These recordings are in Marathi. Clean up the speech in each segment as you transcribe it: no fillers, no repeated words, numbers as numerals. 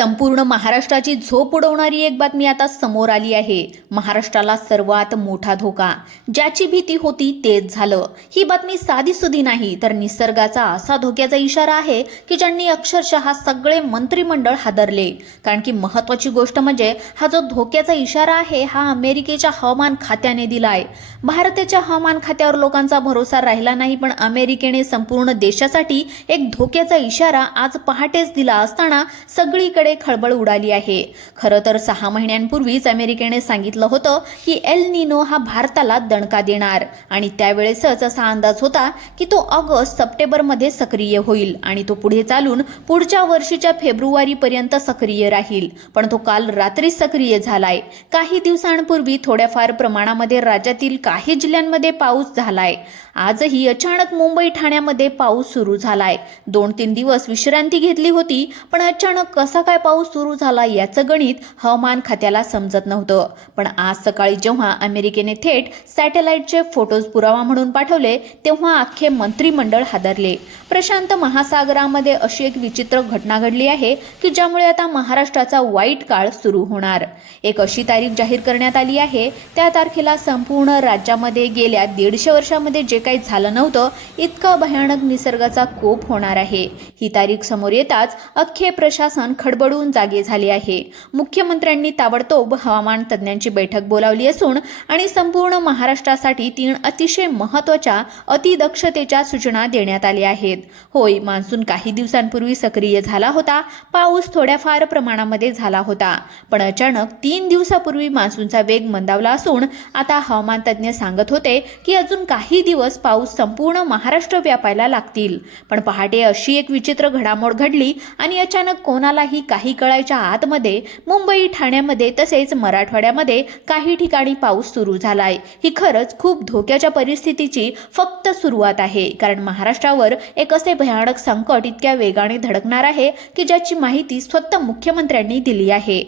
संपूर्ण महाराष्ट्राची झोप उडवणारी एक बातमी आता समोर आली आहे। महाराष्ट्राला सर्वात मोठा धोका, ज्याची भीती होती तेच झालं। ही बातमी साधीसुधी नाही तर निसर्गाचा असा धोक्याचा इशारा आहे की ज्यांनी अक्षरशः सगळे मंत्रिमंडळ हादरले। कारण की महत्त्वाची गोष्ट म्हणजे हा जो धोक्याचा इशारा आहे हा अमेरिकेच्या हवामान खात्याने दिलाय। भारताच्या हवामान खात्यावर लोकांचा भरोसा राहिला नाही, पण अमेरिकेने संपूर्ण देशासाठी एक धोक्याचा इशारा आज पहाटेच दिला असताना सगळीकडे खळबळ उडाली आहे। खरं तर 6 महिन्यांपूर्वीच अमेरिकेने सांगितलं होतं की एल निनो हा भारताला दणका देणार आणि त्यावेळेसच असा अंदाज होता की तो ऑगस्ट-सप्टेंबर मध्ये सक्रिय होईल आणि तो पुढे चालून पुढच्या वर्षीच्या फेब्रुवारी पर्यंत सक्रिय राहील। पण तो काल रात्री सक्रिय झालाय। काही दिवसांपूर्वी थोड्याफार प्रमाणामध्ये राज्यातील काही जिल्ह्यांमध्ये पाऊस झालाय। आजही अचानक मुंबई ठाण्यामध्ये पाऊस सुरू झालाय। 2-3 दिवस विश्रांती घेतली होती, पण अचानक कसा काय पाऊस सुरू झाला याचं गणित हवामान खात्याला समजत नव्हतं। पण आज सकाळी जेव्हा अमेरिकेने थेट सॅटेलाइटचे फोटोज पुरावा म्हणून पाठवले तेव्हा अख्खे मंत्रिमंडळ हादरले। प्रशांत महासागरामध्ये अशी एक विचित्र घटना घडली आहे की ज्यामुळे आता महाराष्ट्राचा वाईट काळ सुरू होणार। एक अशी तारीख जाहीर करण्यात आली आहे, त्या तारखेला संपूर्ण राज्यामध्ये गेल्या 150 वर्षामध्ये जे काही झालं नव्हतं इतका भयानक निसर्गाचा कोप होणार आहे। ही तारीख समोर येताच अख्खे प्रशासन खडबडून जागे झाले आहे। मुख्यमंत्र्यांनी ताबडतोब हवामान तज्ज्ञांची बैठक बोलावली असून आणि संपूर्ण महाराष्ट्रासाठी 3 अतिशय महत्त्वाच्या अतिदक्षतेच्या सूचना देण्यात आल्या आहेत। होय, मान्सून काही दिवसांपूर्वी सक्रिय झाला होता, पाऊस थोड्याफार प्रमाणामध्ये झाला होता, पण अचानक 3 दिवसापूर्वी मान्सूनचा वेग मंदावला असून आता हवामान तज्ज्ञ सांगत होते की अजून काही दिवस पाऊस संपूर्ण महाराष्ट्र व्यापायला लागतील। पण पहाटे अशी एक विचित्र घडामोड घडली आणि अचानक कोणालाही काही कळायच्या आतमध्ये मुंबई ठाण्यामध्ये तसेच मराठवाड्यामध्ये काही ठिकाणी पाऊस सुरू झालाय। ही खरंच खूप धोक्याच्या परिस्थितीची फक्त सुरुवात आहे, कारण महाराष्ट्रावर एक असे भयानक संकट इतक्या वेगाने धडकणार आहे की ज्याची माहिती स्वतः मुख्यमंत्र्यांनी दिली आहे।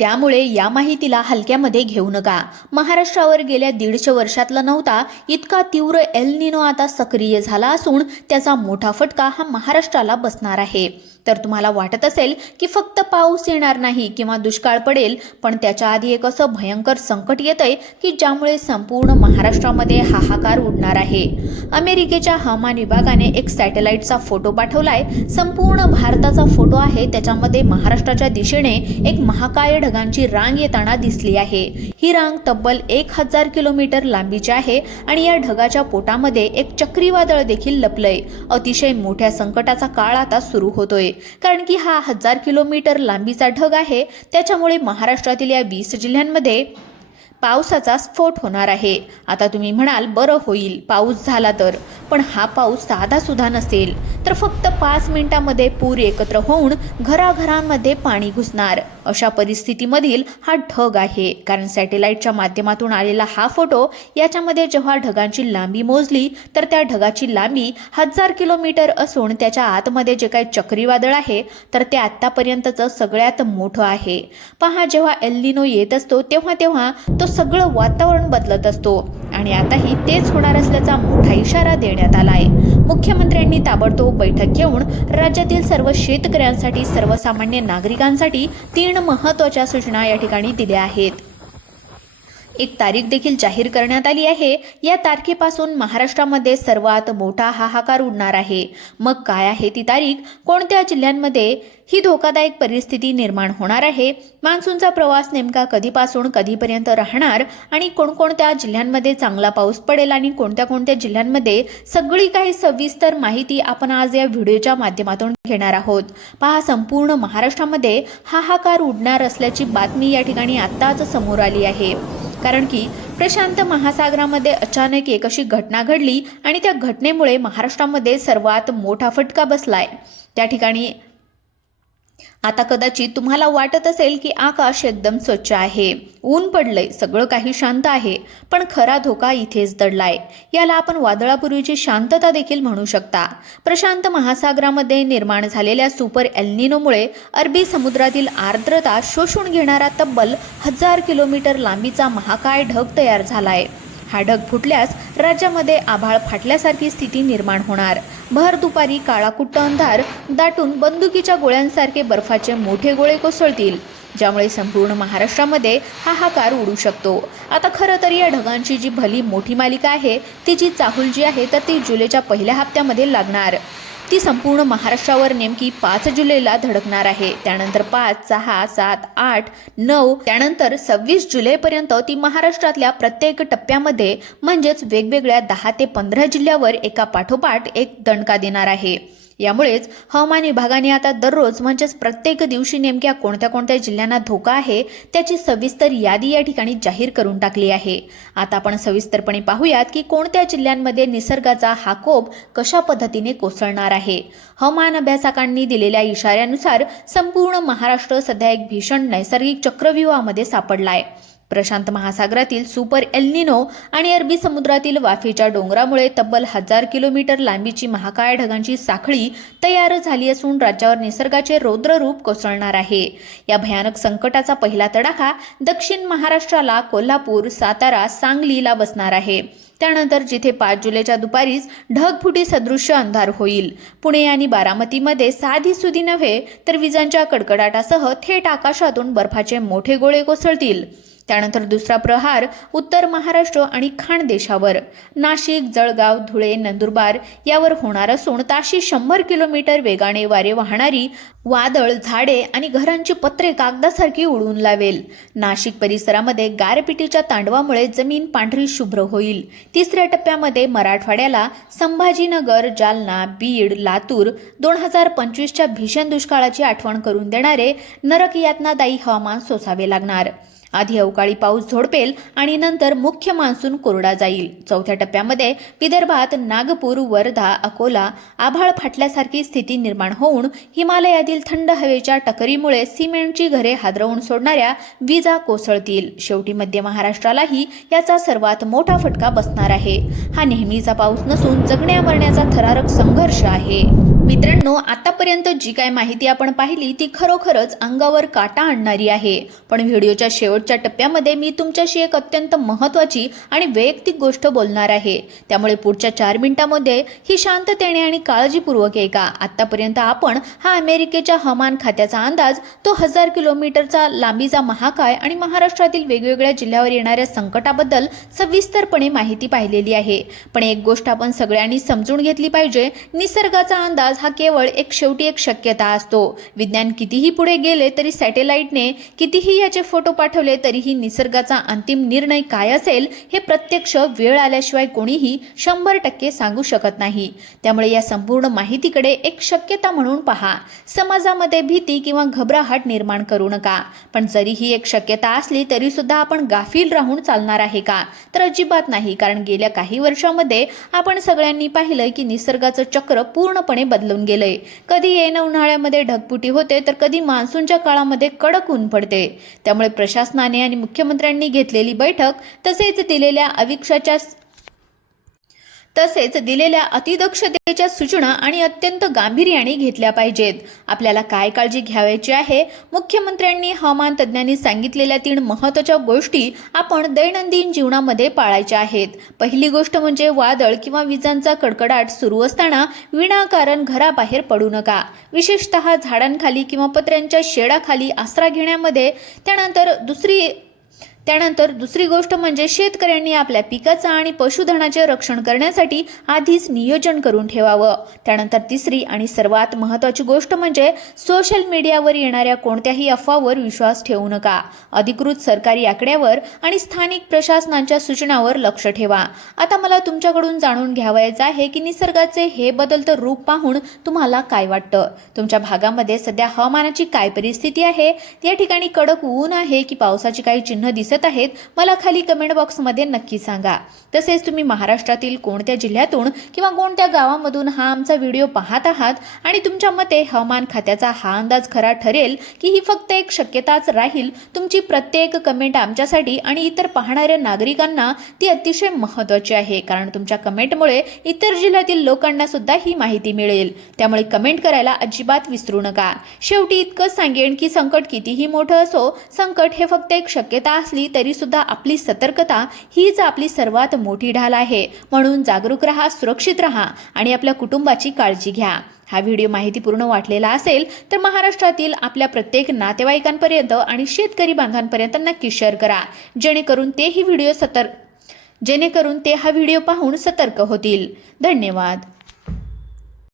त्यामुळे या माहितीला हलक्यामध्ये घेऊ नका। महाराष्ट्रावर गेल्या 150 वर्षातला नव्हता इतका तीव्र एल निनो आता सक्रिय झाला असून त्याचा मोठा फटका हा महाराष्ट्राला बसणार आहे। तर तुम्हाला वाटत असेल की फक्त पाऊस येणार नाही किंवा दुष्काळ पडेल, पण त्याच्या आधी एक असं भयंकर संकट येतंय की ज्यामुळे संपूर्ण महाराष्ट्रामध्ये हाहाकार उडणार आहे। अमेरिकेच्या हवामान विभागाने एक सॅटेलाइटचा फोटो पाठवलाय। संपूर्ण भारताचा फोटो आहे, त्याच्यामध्ये महाराष्ट्राच्या दिशेने एक महाकाय ढगांची रांग येताना दिसली आहे। ही रांग तब्बल 1000 किलोमीटर लांबीची आहे आणि या ढगाच्या पोटामध्ये एक चक्रीवादळ देखील लपलंय। अतिशय मोठ्या संकटाचा काळ आता सुरू होतोय, कारण की हा 1000 किलोमीटर लांबीचा ढग आहे। त्याच्यामुळे महाराष्ट्रातील या 20 जिल्ह्यांमध्ये पावसाचा स्फोट होणार आहे। आता तुम्ही म्हणाल बरं होईल पाऊस झाला तर, पण हा पाऊस साधा सुद्धा नसेल, तर फक्त 5 मिनिटांमध्ये पूर एकत्र होऊन घराघरांमध्ये पाणी घुसणार अशा परिस्थितीमधील हा ढग आहे। कारण सॅटेलाइटच्या माध्यमातून आलेला हा फोटो, याच्यामध्ये जेव्हा ढगांची लांबी मोजली तर त्या ढगाची लांबी 1000 किलोमीटर असून त्याच्या आतमध्ये जे काही चक्रीवादळ आहे तर ते आतापर्यंतचं सगळ्यात मोठं आहे। पहा, जेव्हा एल निनो येत असतो तेव्हा तो सगळं वातावरण बदलत असतो आणि आताही तेच होणार असल्याचा मोठा इशारा देण्यात आलाय। मुख्यमंत्र्यांनी ताबडतोब बैठक घेऊन राज्यातील सर्व शेतकऱ्यांसाठी, सर्वसामान्य नागरिकांसाठी 3 महत्त्वाच्या सूचना या ठिकाणी दिल्या आहेत। एक तारीख देखील जाहीर करण्यात आली आहे। या तारखेपासून महाराष्ट्रामध्ये सर्वात मोठा हाहाकार उडणार आहे। मग काय आहे ती तारीख? कोणत्या जिल्ह्यांमध्ये ही धोकादायक परिस्थिती निर्माण होणार आहे? मान्सूनचा प्रवास नेमका कधीपासून कधीपर्यंत राहणार आणि कोणकोणत्या जिल्ह्यांमध्ये चांगला पाऊस पडेल आणि कोणत्या जिल्ह्यांमध्ये, सगळी काही सविस्तर माहिती आपण आज या व्हिडिओच्या माध्यमातून घेणार आहोत। पहा, संपूर्ण महाराष्ट्रामध्ये हाहाकार उडणार असल्याची बातमी या ठिकाणी आत्ताच समोर आली आहे। कारण की प्रशांत महासागरामध्ये अचानक एक अशी घटना घडली आणि त्या घटनेमुळे महाराष्ट्रामध्ये सर्वात मोठा फटका बसलाय। त्या ठिकाणी आता कदाचित तुम्हाला वाटत असेल की आकाश एकदम स्वच्छ आहे, ऊन पडलंय, सगळं काही शांत आहे, पण खरा धोका इथेच दडलाय। याला आपण वादळापूर्वीची शांतता देखील म्हणू शकता। प्रशांत महासागरामध्ये निर्माण झालेल्या सुपर एल निनोमुळे अरबी समुद्रातील आर्द्रता शोषून घेणारा तब्बल 1000 किलोमीटर लांबीचा महाकाय ढग तयार झालाय। हा ढग फुटल्यास राज्यामध्ये आभाळ फाटल्यासारखी स्थिती निर्माण होणार भर दुपारी काळाकुट्ट अंधार दाटून बंदुकीच्या गोळ्यांसारखे बर्फाचे मोठे गोळे कोसळतील, ज्यामुळे संपूर्ण महाराष्ट्रामध्ये हाहाकार उडू शकतो. आता खरं तर या ढगांची जी भली मोठी मालिका आहे, ती जी चाहूल जी आहे तर ती जुलैच्या पहिल्या हप्त्यामध्ये लागणार. ती संपूर्ण महाराष्ट्रावर नेमकी 5 जुलैला धडकणार आहे. त्यानंतर 5, 6, 7, 8, 9 त्यानंतर 26 जुलैपर्यंत ती महाराष्ट्रातल्या प्रत्येक टप्प्यामध्ये म्हणजेच वेगवेगळ्या 10 ते 15 जिल्ह्यावर एका पाठोपाठ एक दणका देणार आहे. यामुळेच हवामान विभागाने आता दररोज म्हणजेच प्रत्येक दिवशी नेमक्या कोणत्या कोणत्या जिल्ह्यांना धोका आहे त्याची सविस्तर यादी या ठिकाणी जाहीर करून टाकली आहे. आता आपण सविस्तरपणे पाहूयात की कोणत्या जिल्ह्यांमध्ये निसर्गाचा हा कोप कशा पद्धतीने कोसळणार आहे. हवामान अभ्यासकांनी दिलेल्या इशाऱ्यानुसार संपूर्ण महाराष्ट्र सध्या एक भीषण नैसर्गिक चक्रव्यूहामध्ये सापडलाय. प्रशांत महासागरातील सुपर एल निनो आणि अरबी समुद्रातील वाफेच्या डोंगरामुळे तब्बल 1000 किलोमीटर लांबीची महाकाय ढगांची साखळी तयार झाली असून राज्यावर निसर्गाचे रौद्र रूप कोसळणार आहे. या भयानक संकटाचा पहिला तडाखा दक्षिण महाराष्ट्राला कोल्हापूर, सातारा, सांगलीला बसणार आहे. त्यानंतर जिथे 5 जुलैच्या दुपारीच ढगफुटी सदृश्य अंधार होईल. पुणे आणि बारामतीमध्ये साधीसुधी नव्हे तर विजांच्या कडकडाटासह थेट आकाशातून बर्फाचे मोठे गोळे कोसळतील. त्यानंतर दुसरा प्रहार उत्तर महाराष्ट्र आणि खानदेशावर नाशिक, जळगाव, धुळे, नंदुरबार यावर होणार असून ताशी 100 किलोमीटर वेगाने वारे वाहणारी वादळ झाडे आणि घरांची पत्रे कागदासारखी उडवून लावेल. नाशिक परिसरामध्ये गारपिटीच्या तांडवामुळे जमीन पांढरी शुभ्र होईल. तिसऱ्या टप्प्यामध्ये मराठवाड्याला संभाजीनगर, जालना, बीड, लातूर 2025च्या भीषण दुष्काळाची आठवण करून देणारे नरक यातनादायी हवामान सोसावे लागणार. आधी अवकाळी पाऊस झोडपेल आणि नंतर मुख्य मान्सून कोरडा जाईल. चौथ्या टप्प्यामध्ये विदर्भात नागपूर, वर्धा, अकोला आभाळ फाटल्यासारखी स्थिती निर्माण होऊन हिमालयातील थंड हवेच्या टकरीमुळे सिमेंटची घरे हादरवून सोडणाऱ्या विजा कोसळतील. शेवटी मध्य महाराष्ट्रालाही याचा सर्वात मोठा फटका बसणार आहे. हा नेहमीचा पाऊस नसून जगण्या मरण्याचा थरारक संघर्ष आहे. मित्रांनो, आतापर्यंत जी काय माहिती आपण पाहिली ती खरोखरच अंगावर काटा आणणारी आहे. पण व्हिडिओच्या शेवटच्या टप्प्यामध्ये मी तुमच्याशी एक अत्यंत महत्त्वाची आणि वैयक्तिक गोष्ट बोलणार आहे. त्यामुळे पुढच्या 4 मिनिटांमध्ये ही शांततेने आणि काळजीपूर्वक ऐका. आतापर्यंत आपण हा अमेरिकेच्या हवामान खात्याचा अंदाज, तो 1000 किलोमीटरचा लांबीचा महाकाय आणि महाराष्ट्रातील वेगवेगळ्या जिल्ह्यावर येणाऱ्या संकटाबद्दल सविस्तरपणे माहिती पाहिलेली आहे. पण एक गोष्ट आपण सगळ्यांनी समजून घेतली पाहिजे, निसर्गाचा अंदाज हा केवळ शेवटी एक शक्यता असतो. विज्ञान कितीही पुढे गेले तरी सॅटेलाइटने कितीही याचे फोटो पाठवले तरीही निसर्गाचा अंतिम निर्णय काय असेल हे प्रत्यक्ष वेळ आल्याशिवाय कोणीही 100% सांगू शकत नाही. त्यामुळे या संपूर्ण माहितीकडे एक शक्यता म्हणून पहा. समाजामध्ये भीती किंवा घबराहट निर्माण करू नका. पण जरीही एक शक्यता असली तरी सुद्धा आपण गाफील राहून चालणार आहे का? तर अजिबात नाही. कारण गेल्या काही वर्षांमध्ये आपण सगळ्यांनी पाहिलं की निसर्गाचं चक्र पूर्णपणे बदलून गेलंय. कधी येणं उन्हाळ्यामध्ये ढगफुटी होते तर कधी मान्सूनच्या काळामध्ये कडक ऊन पडते. त्यामुळे प्रशासनाने आणि मुख्यमंत्र्यांनी घेतलेली बैठक तसेच दिलेल्या अतिदक्षतेच्या सूचना आणि अत्यंत गांभीर्याने घेतल्या पाहिजेत. आपल्याला काय काळजी घ्यायची आहे? मुख्यमंत्र्यांनी, हवामान तज्ज्ञांनी सांगितलेल्या 3 महत्त्वाच्या गोष्टी आपण दैनंदिन जीवनामध्ये पाळायच्या आहेत. पहिली गोष्ट म्हणजे वादळ किंवा विजांचा कडकडाट सुरू असताना विनाकारण घराबाहेर पडू नका, विशेषतः झाडांखाली किंवा पत्र्यांच्या शेडाखाली आसरा घेण्यामध्ये. त्यानंतर दुसरी गोष्ट म्हणजे शेतकऱ्यांनी आपल्या पिकाचा आणि पशुधनाचे रक्षण करण्यासाठी आधीच नियोजन करून ठेवावं. त्यानंतर तिसरी आणि सर्वात महत्त्वाची गोष्ट म्हणजे सोशल मीडियावर येणाऱ्या कोणत्याही अफवावर विश्वास ठेवू नका. अधिकृत सरकारी आकड्यावर आणि स्थानिक प्रशासनांच्या सूचनावर लक्ष ठेवा. आता मला तुमच्याकडून जाणून घ्यावयाचं आहे की निसर्गाचे हे बदलतं रूप पाहून तुम्हाला काय वाटतं? तुमच्या भागामध्ये सध्या हवामानाची काय परिस्थिती आहे? या ठिकाणी कडक ऊन आहे की पावसाची काही चिन्ह दिसत आहेत? मला खाली कमेंट बॉक्समध्ये नक्की सांगा. तसेच तुम्ही महाराष्ट्रातील कोणत्या जिल्ह्यातून किंवा कोणत्या गावामधून हा आमचा व्हिडिओ पाहत आहात आणि तुमच्या मते हवामान खात्याचा हा अंदाज खरा ठरेल की ही फक्त एक शक्यताच राहील? तुमची प्रत्येक कमेंट आमच्यासाठी आणि इतर पाहणाऱ्या नागरिकांना ती अतिशय महत्त्वाची आहे. कारण तुमच्या कमेंटमुळे इतर जिल्ह्यातील लोकांना सुद्धा ही माहिती मिळेल. त्यामुळे कमेंट करायला अजिबात विसरू नका. शेवटी इतकंच सांगेन की संकट कितीही मोठं असो, संकट हे फक्त एक शक्यता असली असली तरी सुद्धा आपली सतर्कता हीच आपली सर्वात मोठी ढाल आहे. म्हणून जागरूक राहा, सुरक्षित राहा आणि आपल्या कुटुंबाची काळजी घ्या. हा व्हिडिओ माहितीपूर्ण वाटलेला असेल तर महाराष्ट्रातील आपल्या प्रत्येक नातेवाईकांपर्यंत आणि शेतकरी बांधवांपर्यंत नक्की शेअर करा, जेणेकरून ते हा व्हिडिओ पाहून सतर्क होतील. धन्यवाद.